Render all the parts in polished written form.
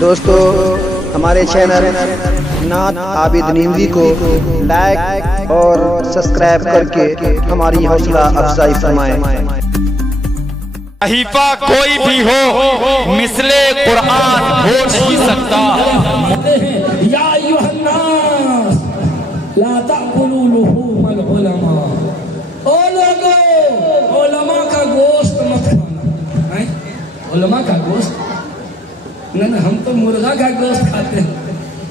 دوستو ہمارے چینل نعت عابد نیندوی کو لائک اور سبسکرائب کر کے ہماری حوصلہ افزائی فرمائیں۔ صحیفہ کوئی بھی ہو مثل قرآن ہو نہیں سکتا۔ یا ایھا الناس لا تأکلوا لحوم العلماء، او لوگو علماء کا گوشت مت کھانا۔ علماء کا گوشت نہیں، ہم تو مرغا کا گوشت کھاتے ہیں،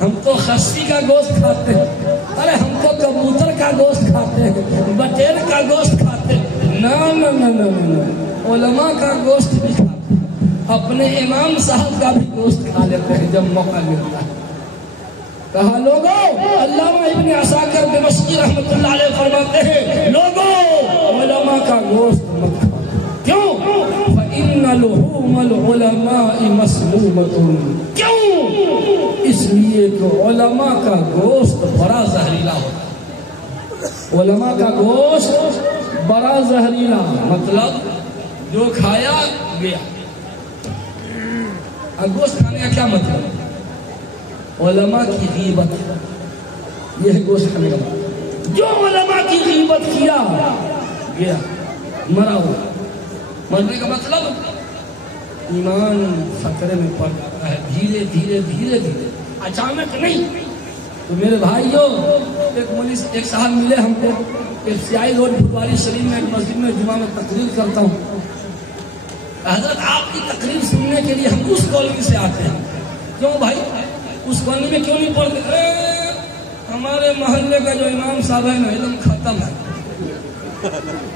ہم تو خصی کا گوشت کھاتے ہیں، ارے ہم تو کبوتر کا گوشت کھاتے ہیں، بٹیر کا گوشت کھاتے ہیں۔ نہ علماء کا گوشت بھی کھاتے ہیں، اپنے امام صاحب کا بھی گوشت کھا لیتے ہیں جب موقع ملتا ہے۔ کہا لوگو، علامہ ابن عساکر دمشقی رحمۃ اللہ علیہ فرماتے ہیں لوگو علماء کا گوشت مت کھاؤ۔ کیوں؟ فإن لحوم العلماء مسمومۃ، کیوں؟ اس لیے کہ علماء کا گوشت بڑا زہریلا ہوتا ہے۔ علماء کا گوشت بڑا زہریلا، مطلب جو کھایا گیا۔ گوشت کھانے کا کیا مطلب؟ علماء کی غیبت، یہ ہے گوشت کھانے کا مطلب۔ جو علماء کی غیبت کیا گیا، مرا ہوا۔ مرنے کا مطلب ایمان خطرے میں پڑ جاتا ہے، دھیرے دھیرے دھیرے دھیرے، اچانک نہیں۔ تو میرے بھائیوں، ایک صاحب ملے ہم کو، ایک سیائی روڈ بھٹواری شریف میں ایک مسجد میں جمعہ میں تقریر کرتا ہوں۔ حضرت آپ کی تقریر سننے کے لیے ہم اس کالونی سے آتے ہیں۔ کیوں بھائی؟ اس کالونی میں کیوں نہیں پڑھتے؟ ہمارے محلے کا جو امام صاحب ہے نا، علم ختم ہے،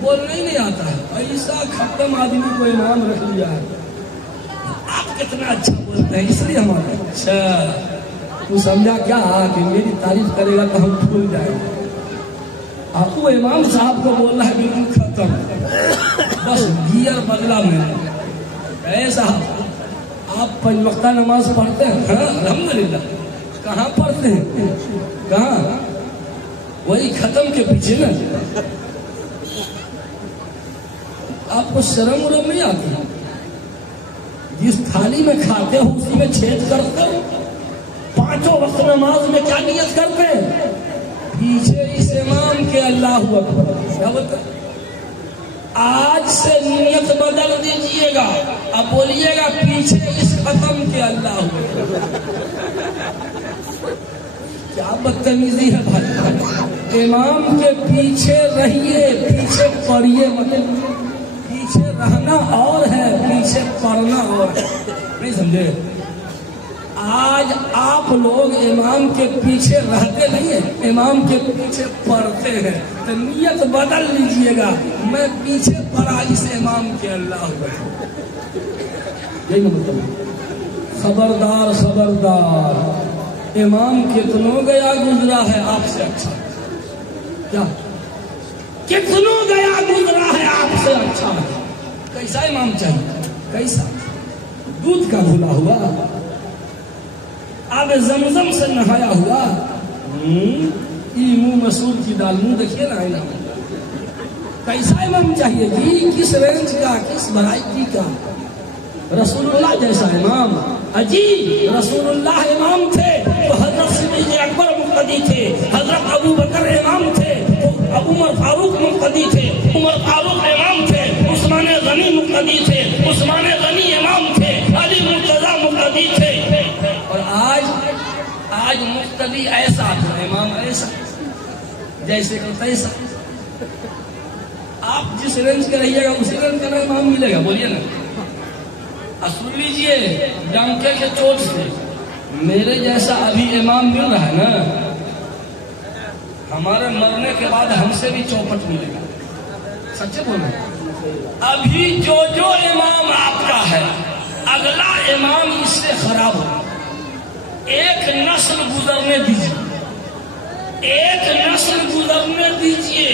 بولنے ہی نہیں آتا ہے، ایسا ختم آدمی کو امام رکھ لیا ہے۔ آپ کتنا اچھا بولتے ہیں، اس لیے ہمارے اچھا تو سمجھا کیا کہ میری تعریف کرے گا تو ہم بھول جائیں گے۔ آپ کو امام صاحب کو بول رہا ہے بالکل ختم، بس گیئر بدلا میں۔ اے صاحب، آپ پنج وقتہ نماز پڑھتے ہیں؟ ہاں الحمدللہ۔ کہاں پڑھتے ہیں؟ کہاں؟ وہی ختم کے پیچھے نا۔ آپ کو شرم ورم نہیں آتی؟ جس تھالی میں کھاتے ہو اسی میں چھید کرتے ہو۔ پانچوں وقت نماز میں کیا نیت کرتے ہیں؟ پیچھے اس امام کے اللہ اکبر۔ کیا بولتے؟ آج سے نیت بدل دیجئے گا، اب بولیے گا پیچھے اس ختم کے اللہ اکبر۔ کیا بدتمیزی ہے بھائی! امام کے پیچھے رہیے، پیچھے پڑھیے، مطلب پیچھے رہنا اور ہے، پیچھے پڑھنا اور ہے۔ نہیں سمجھے؟ آج آپ لوگ امام کے پیچھے رہتے نہیں ہیں، امام کے پیچھے پڑھتے ہیں۔ تو نیت بدل لیجئے گا، میں پیچھے پڑھا اس امام کے اللہ اکبر۔ یہی مطلب، خبردار خبردار، امام کتنوں گیا گزرا ہے آپ سے اچھا۔ کیا کتنوں گیا گزرا ہے آپ سے اچھا؟ کیسا امام چاہیے؟ کیسا؟ دودھ کا گھلا ہوا، آب زمزم سے نہایا ہوا، منہ مسور کی دال، منہ دیکھیے نا۔ کیسا امام چاہیے جی؟ کس رینج کا، کس ورائٹی کا؟ رسول اللہ جیسا امام؟ عجیب، رسول اللہ امام تھے تو حضرت صدیق اکبر مقتدی تھے، حضرت ابو بکر امام تھے تو عمر فاروق مقتدی تھے، عمر فاروق امام تھے، عثمان غنی مقتدی تھے، عثمان غنی امام تھے، علی مرتضیٰ مقتدی تھے۔ اور آج مقتدی ایسا تو امام ایسا، جیسے کہ تیسا۔ آپ جس رینج کے رہیے گا اسی رینج کا امام ملے گا، بولیے نا۔ سن لیجیے ڈنکے کے چوٹ سے، میرے جیسا ابھی امام مل رہا ہے نا، ہمارے مرنے کے بعد ہم سے بھی چوپٹ ملے گا۔ سچے بولو، ابھی جو امام آپ کا ہے اگلا امام اس سے خراب ہو۔ ایک نسل گزرنے دیجیے، ایک نسل گزرنے دیجیے،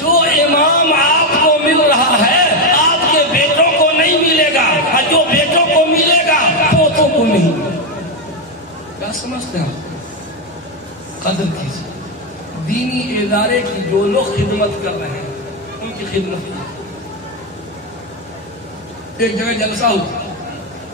جو امام آپ کو مل رہا ہے آپ کے بیٹوں کو نہیں ملے گا، اور جو بیٹوں کو ملے گا پوتوں کو نہیں۔ کیا سمجھتے ہیں؟ قدر کیجیے دینی ادارے کی، جو لوگ خدمت کر رہے ہیں ان کی خدمت کیجیے۔ ایک جگہ جلسہ ہوا،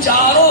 4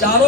4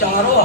4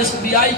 SBI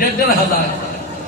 1500।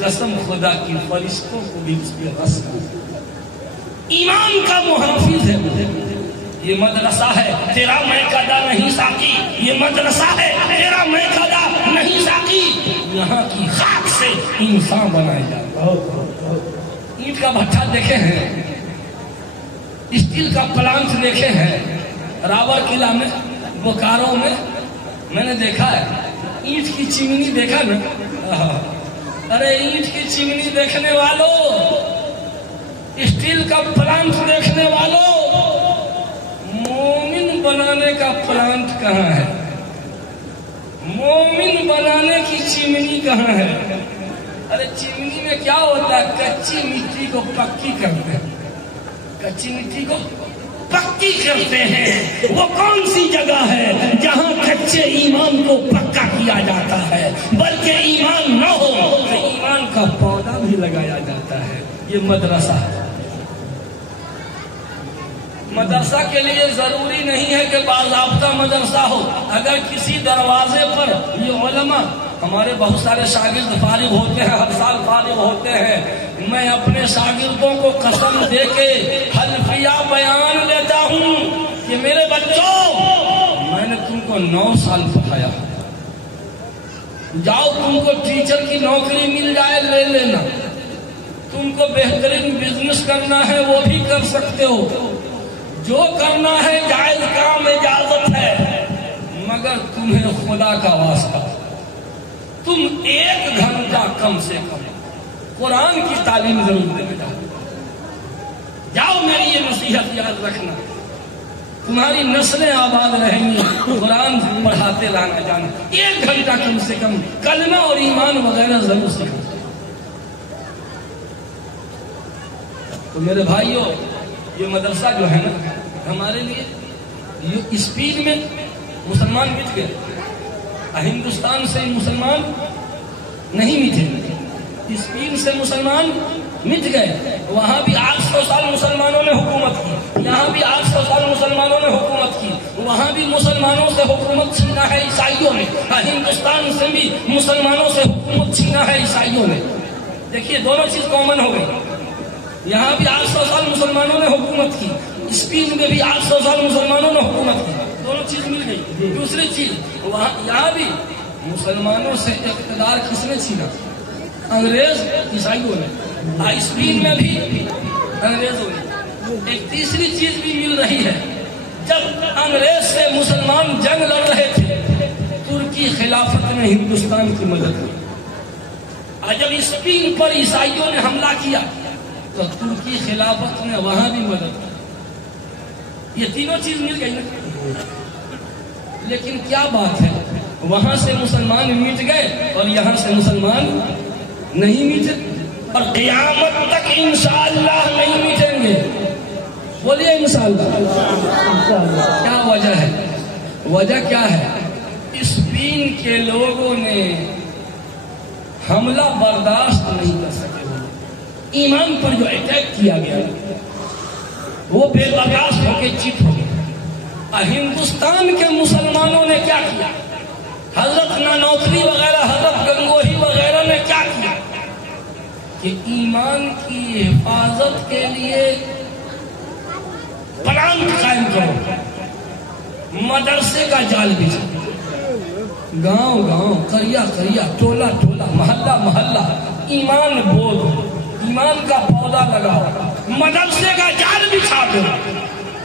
قسم خدا کی فرشتوں کو بھی اس پہ رس ایمان کا محافظ ہے یہ مدرسہ ہے تیرا میں قدا نہیں ساقی یہ مدرسہ ہے تیرا میں قدا نہیں ساقی یہاں کی خاک سے انسان بنائے جاتا اینٹ کا بھٹا دیکھے ہیں اسٹیل کا پلانٹ دیکھے ہیں راور قلعہ میں بوکارو میں نے دیکھا ہے اینٹ کی چمنی دیکھا نا ارے اینٹ کی چمنی دیکھنے والوں اسٹیل کا پلانٹ دیکھنے والوں مومن بنانے کا پلانٹ کہاں ہے مومن بنانے کی چمنی کہاں ہے ارے چمنی میں کیا ہوتا ہے کچی مٹی کو پکی کرتے ہیں کچی مٹی کو پکی کرتے ہیں وہ کون سی جگہ ہے جہاں کچے ایمان کو پکا کیا جاتا ہے بلکہ ایمان نہ ہو تو ایمان کا پودا بھی لگایا جاتا ہے یہ مدرسہ ہے مدرسہ کے لیے ضروری نہیں ہے کہ باضابطہ مدرسہ ہو اگر کسی دروازے پر یہ علماء ہمارے بہت سارے شاگرد فارغ ہوتے ہیں ہر سال فارغ ہوتے ہیں میں اپنے شاگردوں کو قسم دے کے حلفیہ بیان لیتا ہوں کہ میرے بچوں میں نے تم کو 9 سال پڑھایا جاؤ تم کو ٹیچر کی نوکری مل جائے لے لینا تم کو بہترین بزنس کرنا ہے وہ بھی کر سکتے ہو جو کرنا ہے جائز کام اجازت ہے مگر تمہیں خدا کا واسطہ تم 1 گھنٹہ کم سے کم قرآن کی تعلیم ضرور دے جاؤ جاؤ میری یہ نصیحت یاد رکھنا تمہاری نسلیں آباد رہیں گی قرآن پڑھاتے رہنا جانا 1 گھنٹہ کم سے کم کلمہ اور ایمان وغیرہ ضرور سکھانا تو میرے بھائیوں یہ مدرسہ جو ہے نا ہمارے لیے اسپین میں مسلمان مٹ گئے ہندوستان سے مسلمان نہیں مٹے اسپین سے مسلمان مٹ گئے وہاں بھی 800 سال مسلمانوں نے حکومت کی یہاں بھی 800 سال مسلمانوں نے حکومت کی وہاں بھی مسلمانوں سے حکومت چھینا ہے عیسائیوں نے ہندوستان سے بھی مسلمانوں سے حکومت چھینا ہے عیسائیوں نے دیکھیے دونوں چیز کامن ہو گئی یہاں بھی 800 سال مسلمانوں نے حکومت کی اسپین میں بھی 800 سال مسلمانوں نے حکومت کی دونوں چیز مل گئی دوسری چیز وہاں یہاں بھی مسلمانوں سے اقتدار کس نے چھینا انگریز عیسائیوں نے اسپین میں بھی انگریزوں نے ایک تیسری چیز بھی مل رہی ہے جب انگریز سے مسلمان جنگ لڑ رہے تھے ترکی خلافت نے ہندوستان کی مدد کی اور جب اسپین پر عیسائیوں نے حملہ کیا تو ترکی خلافت نے وہاں بھی مدد کی یہ تینوں چیز مل گئی نا لیکن کیا بات ہے وہاں سے مسلمان مٹ گئے اور یہاں سے مسلمان نہیں مٹے اور قیامت تک انشاءاللہ نہیں مٹیں گے بولیے انشاءاللہ کیا وجہ ہے وجہ کیا ہے اسپین کے لوگوں نے حملہ برداشت نہیں کر سکے ایمان پر جو اٹیک کیا گیا وہ بے برداشت ہو کے چپ ہو گیا ہندوستان کے مسلمانوں نے کیا کیا حضرت نانوتری وغیرہ حضرت گنگوہی وغیرہ نے کیا کیا کہ ایمان کی حفاظت کے لیے پلان قائم کرو مدرسے کا جال بچھا گاؤں گاؤں قریہ قریہ ٹولہ ٹولہ محلہ محلہ ایمان بول ایمان کا پودا لگاؤ مدرسے کا جال بچھا دو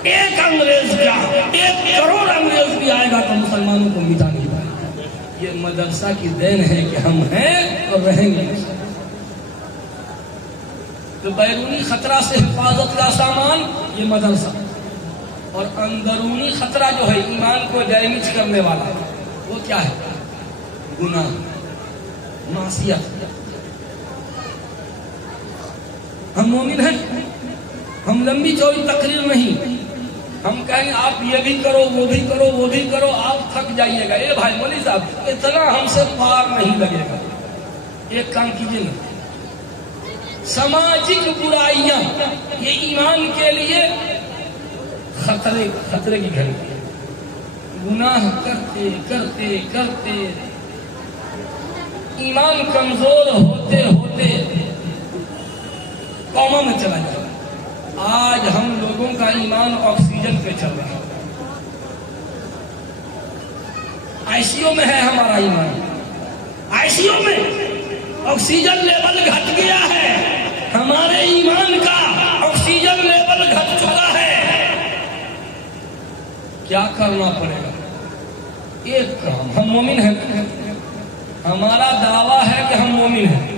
1 انگریز کا 1 کروڑ انگریز بھی آئے گا تو مسلمانوں کو مٹا نہیں پائے یہ مدرسہ کی دین ہے کہ ہم ہیں اور رہیں گے تو بیرونی خطرہ سے حفاظت کا سامان یہ مدرسہ اور اندرونی خطرہ جو ہے ایمان کو ڈیمیج کرنے والا وہ کیا ہے گناہ معصیت ہم مومن ہیں ہم لمبی چوڑی تقریر نہیں ہم کہیں آپ یہ بھی کرو وہ بھی کرو وہ بھی کرو آپ تھک جائیے گا اے بھائی مولوی صاحب اتنا ہم سے پار نہیں لگے گا ایک کام کیجیے نا سماجک برائیاں یہ ایمان کے لیے خطرے کی گھڑی گناہ کرتے کرتے کرتے ایمان کمزور ہوتے ہوتے کوما میں چلا جائے. آج ہم لوگوں کا ایمان آکسیجن پہ چل رہا ہے. آئی سی یو میں ہے ہمارا ایمان. آئی سی یو میں آکسیجن لیول گھٹ گیا ہے. ہمارے ایمان کا آکسیجن لیول گھٹ چکا ہے. کیا کرنا پڑے گا؟ ایک کام. ہم مومن ہیں. ہمارا دعویٰ ہے کہ ہم مومن ہیں.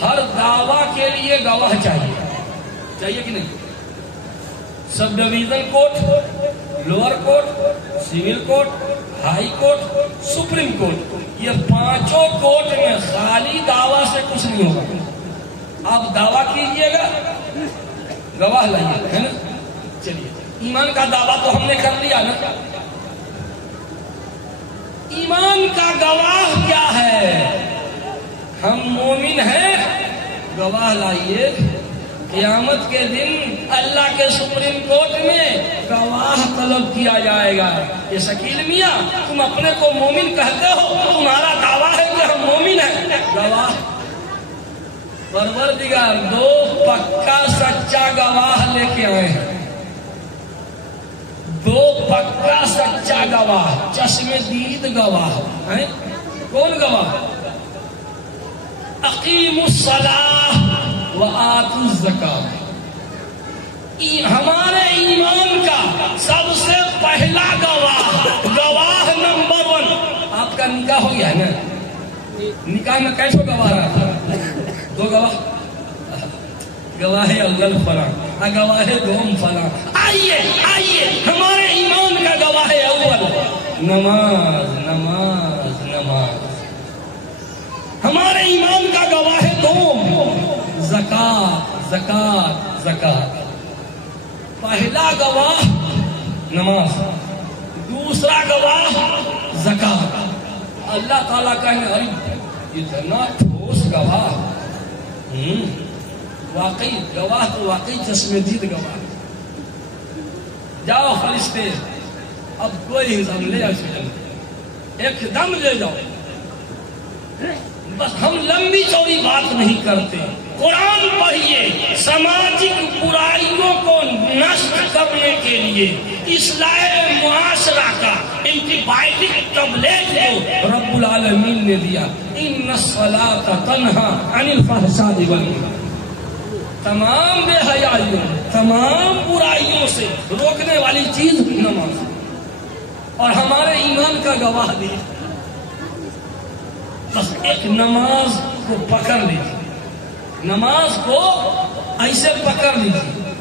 ہر دعویٰ کے لیے گواہ چاہیے. چاہیے کہ نہیں؟ سب division court, lower court, civil court, high court, supreme court, یہ پانچوں کورٹ میں خالی دعویٰ سے کچھ نہیں ہوگا. آپ دعویٰ کیجئے گا، گواہ لائیے، ہے نا؟ چلیے ایمان کا دعویٰ تو ہم نے کر لیا نا. ایمان کا گواہ کیا ہے؟ ہم مومن ہیں. گواہ لائیے. قیامت کے دن اللہ کے سپریم کورٹ میں گواہ طلب کیا جائے گا. یہ شکیل میاں تم اپنے کو مومن کہتے ہو، تمہارا دعویٰ ہے کہ ہم مومن ہیں. گواہ پروردگار دو پکا سچا گواہ لے کے آئے ہیں. دو پکا سچا گواہ، چشم دید گواہ ہیں. کون گواہ؟ اقیموا الصلاۃ وآتوا الزکاۃ. ہمارے ایمان کا سب سے پہلا گواہ نمبر 1. آپ کا نکاح ہو گیا ہے نا؟ نکاح میں کیسے گواہ رہا تھا؟ 2 گواہ. گواہ اول فلاں، گواہ دوم فلاں. آئیے ہمارے ایمان کا گواہ اول نماز نماز نماز. ہمارے ایمان کا گواہ دوم زکات زکات زکات. پہلا گواہ نماز، دوسرا گواہ زکات. اللہ تعالیٰ کہے ارے اتنا ٹھوس گواہ. واقعی گواہ تو واقعی چشم دید گواہ. جاؤ فرشتے اب کوئی انسان لے آؤ، ایک دم لے جاؤ. بس ہم لمبی چوڑی بات نہیں کرتے. قرآن پڑھیے. سماجک برائیوں کو نشٹ کرنے کے لیے اصلاح معاشرہ کا اینٹی بائیوٹک ٹیبلٹ کو رب العالمین نے دیا. ان الصلاۃ تنہی عن الفحشاء والمنکر. تمام بے حیائیوں، تمام برائیوں سے روکنے والی چیز نماز. اور ہمارے ایمان کا گواہ دی. بس ایک نماز کو پکڑ لیجیے. نماز کو ایسے پکڑ لیجیے.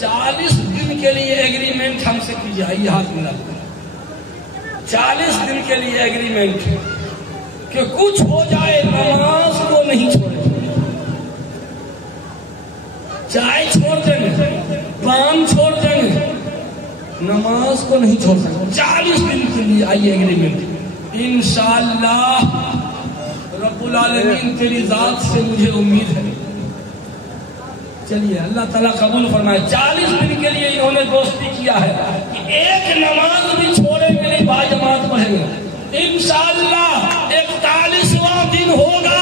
40 دن کے لیے ایگریمنٹ ہم سے کیجیے. آئیے ہاتھ ملا. 40 دن کے لیے ایگریمنٹ کہ کچھ ہو جائے نماز کو نہیں چھوڑے. چائے چھوڑ دیں گے، پان چھوڑ دیں گے، نماز کو نہیں چھوڑ سکتے. 40 دن کے لیے آئیے ایگریمنٹ. انشاءاللہ رب العالمین تیری ذات سے مجھے امید ہے. چلیے اللہ تعالیٰ قبول فرمائے. 40 دن کے لیے انہوں نے دوستی کیا ہے کہ ایک نماز بھی چھوڑے کے لیے باجماعت پڑھیں گے. انشاءاللہ 41واں دن ہوگا،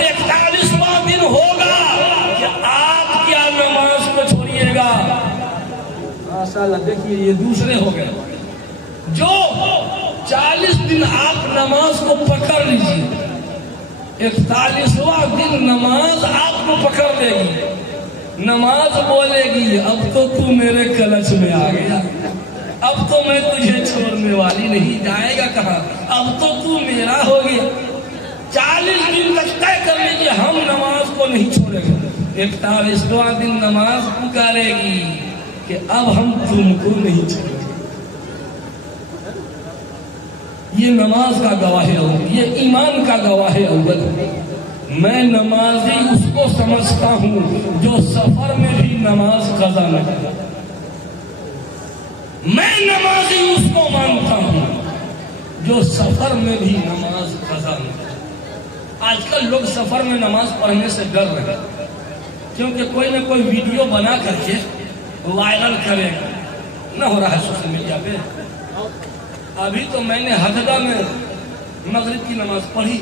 41واں دن ہوگا کہ آپ کیا نماز کو چھوڑیے گا. ماشاءاللہ دیکھیے یہ دوسرے ہو گئے. جو 40 دن آپ نماز کو پکڑ لیجیے، 41واں دن نماز آپ کو پکڑ لے گی. نماز بولے گی اب تو تو میرے کلچ میں آ گیا، اب تو میں تجھے چھوڑنے والی نہیں. جائے گا کہاں؟ اب تو میرا ہو گیا. 40 دن تک طے کر لیجیے ہم نماز کو نہیں چھوڑیں گے. 41واں دن نماز پکارے گی کہ اب ہم تم کو نہیں چھوڑیں گے. یہ نماز کا گواہ اول، یہ ایمان کا گواہ اول. میں نمازی اس کو سمجھتا ہوں جو سفر میں بھی نماز قضا نہ کرے. میں نمازی اس کو مانتا ہوں جو سفر میں بھی نماز قضا نہ کرے. آج کل لوگ سفر میں نماز پڑھنے سے ڈر رہے ہیں کیونکہ کوئی نہ کوئی ویڈیو بنا کر کے وائرل کرے گا. نہ ہو رہا ہے سوشل میڈیا پہ. ابھی تو میں نے حددہ میں مغرب کی نماز پڑھی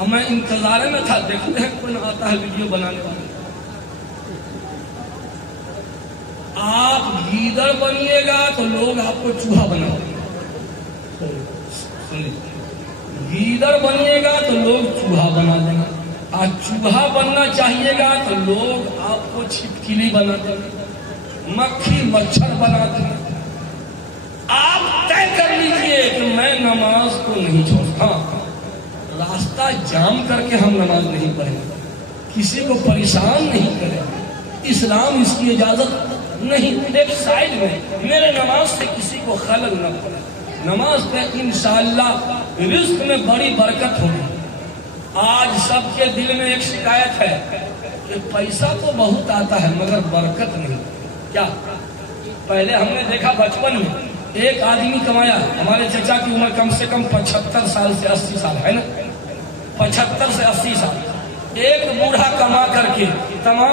اب میں انتظار میں تھا، دیکھتے ہیں کون آتا ہے ویڈیو بنانے والا۔ آپ گیدڑ بنیے گا تو لوگ آپ کو چوہا بنائیں گے، گیدڑ بنیے گا تو لوگ چوہا بنا دیں گے، اور چوہا بننا چاہیے گا تو لوگ آپ کو چھپکلی بنا دیں گے، مکھی مچھر بنا دیں گے۔ آپ طے کر لیجئے کہ میں نماز کو نہیں چھوڑتا، راستہ جام کر کے ہم نماز نہیں پڑھیں گے، کسی کو پریشان نہیں کریں گے، اسلام اس کی اجازت نہیں۔ ایک سائڈ میں میرے نماز سے کسی کو خلل نہ پڑے، نماز پہ انشاءاللہ رزق میں بڑی برکت ہوگی۔ آج سب کے دل میں ایک شکایت ہے کہ پیسہ تو بہت آتا ہے مگر برکت نہیں۔ کیا پہلے ہم نے دیکھا بچپن میں ایک آدمی کمایا، ہمارے چچا کی عمر کم سے کم 75 سال سے 80 سال ہے نا، 75 سے 80 سال، ایک بوڑھا کما کر کے تمام